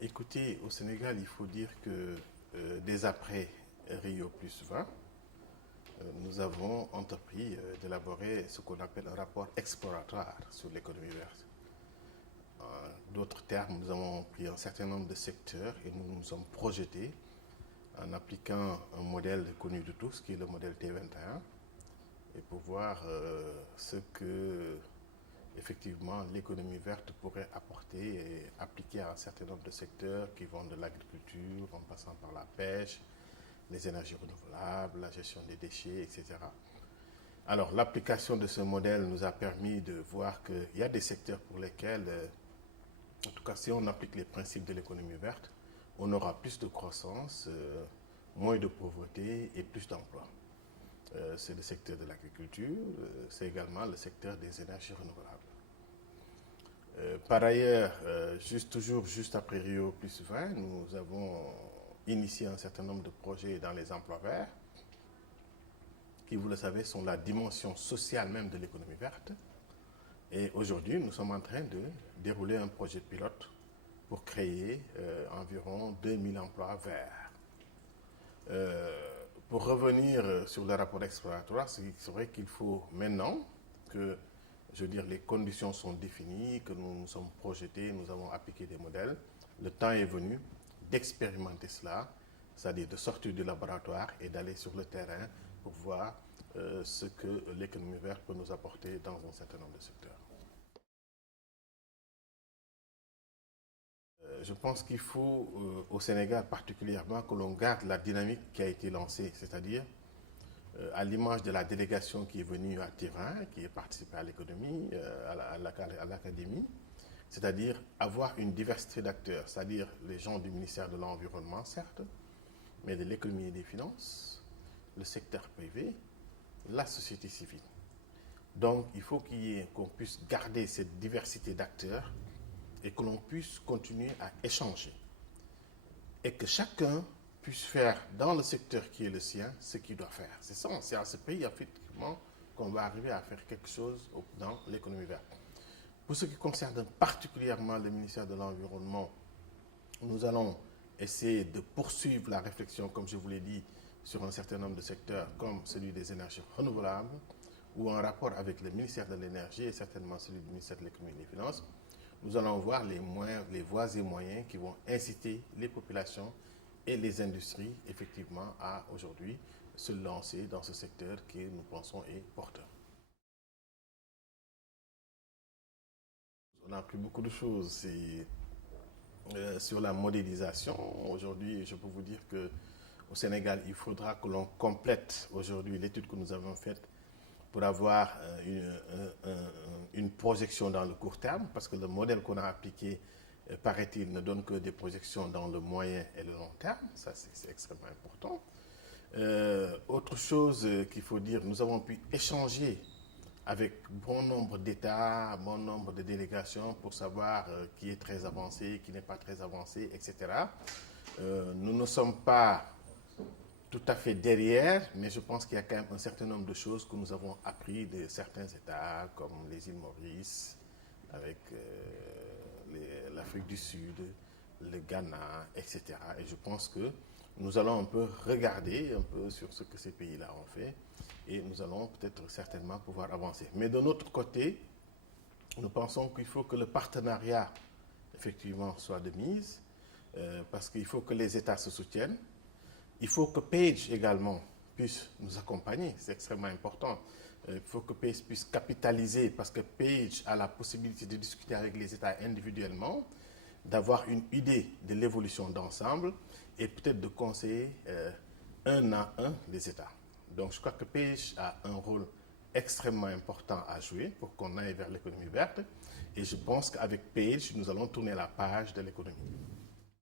Écoutez, au Sénégal, il faut dire que dès après Rio plus 20, nous avons entrepris d'élaborer ce qu'on appelle un rapport exploratoire sur l'économie verte. En d'autres termes, nous avons pris un certain nombre de secteurs et nous nous sommes projetés en appliquant un modèle connu de tous, qui est le modèle T21, et pour voir ce que effectivement l'économie verte pourrait apporter et appliquer à un certain nombre de secteurs qui vont de l'agriculture en passant par la pêche, les énergies renouvelables, la gestion des déchets, etc. Alors l'application de ce modèle nous a permis de voir qu'il y a des secteurs pour lesquels, en tout cas si on applique les principes de l'économie verte, on aura plus de croissance, moins de pauvreté et plus d'emplois. C'est le secteur de l'agriculture, c'est également le secteur des énergies renouvelables. Par ailleurs, toujours après Rio plus 20, nous avons initié un certain nombre de projets dans les emplois verts, qui, vous le savez, sont la dimension sociale même de l'économie verte. Et aujourd'hui, nous sommes en train de dérouler un projet pilote pour créer environ 2000 emplois verts. Pour revenir sur le rapport exploratoire, c'est vrai qu'il faut maintenant que, je veux dire, les conditions sont définies, que nous nous sommes projetés, nous avons appliqué des modèles. Le temps est venu d'expérimenter cela, c'est-à-dire de sortir du laboratoire et d'aller sur le terrain pour voir ce que l'économie verte peut nous apporter dans un certain nombre de secteurs. Je pense qu'il faut, au Sénégal particulièrement, que l'on garde la dynamique qui a été lancée, c'est-à-dire à l'image de la délégation qui est venue à Terrain, qui est participée à l'économie, à l'académie, c'est-à-dire avoir une diversité d'acteurs, c'est-à-dire les gens du ministère de l'Environnement, certes, mais de l'économie et des finances, le secteur privé, la société civile. Donc, il faut qu'on puisse garder cette diversité d'acteurs et que l'on puisse continuer à échanger. Et que chacun puisse faire dans le secteur qui est le sien ce qu'il doit faire. C'est ça, c'est à ce pays, effectivement, qu'on va arriver à faire quelque chose dans l'économie verte. Pour ce qui concerne particulièrement le ministère de l'Environnement, nous allons essayer de poursuivre la réflexion, comme je vous l'ai dit, sur un certain nombre de secteurs, comme celui des énergies renouvelables, ou en rapport avec le ministère de l'Énergie et certainement celui du ministère de l'Économie et des Finances. Nous allons voir les voies et moyens qui vont inciter les populations et les industries, effectivement, à aujourd'hui se lancer dans ce secteur qui, nous pensons, est porteur. On a appris beaucoup de choses sur la modélisation. Aujourd'hui, je peux vous dire qu'au Sénégal, il faudra que l'on complète aujourd'hui l'étude que nous avons faite pour avoir une projection dans le court terme, parce que le modèle qu'on a appliqué, paraît-il, ne donne que des projections dans le moyen et le long terme. Ça, c'est extrêmement important. Autre chose qu'il faut dire, nous avons pu échanger avec bon nombre d'États, bon nombre de délégations pour savoir qui est très avancé, qui n'est pas très avancé, etc. Nous ne sommes pas tout à fait derrière, mais je pense qu'il y a quand même un certain nombre de choses que nous avons appris de certains États, comme les îles Maurice, avec l'Afrique du Sud, le Ghana, etc. Et je pense que nous allons un peu regarder un peu sur ce que ces pays-là ont fait et nous allons peut-être certainement pouvoir avancer. Mais de notre côté, nous pensons qu'il faut que le partenariat, effectivement, soit de mise, parce qu'il faut que les États se soutiennent. Il faut que Page également puisse nous accompagner, c'est extrêmement important. Il faut que Page puisse capitaliser, parce que Page a la possibilité de discuter avec les États individuellement, d'avoir une idée de l'évolution d'ensemble et peut-être de conseiller un à un les États. Donc je crois que Page a un rôle extrêmement important à jouer pour qu'on aille vers l'économie verte. Et je pense qu'avec Page, nous allons tourner la page de l'économie.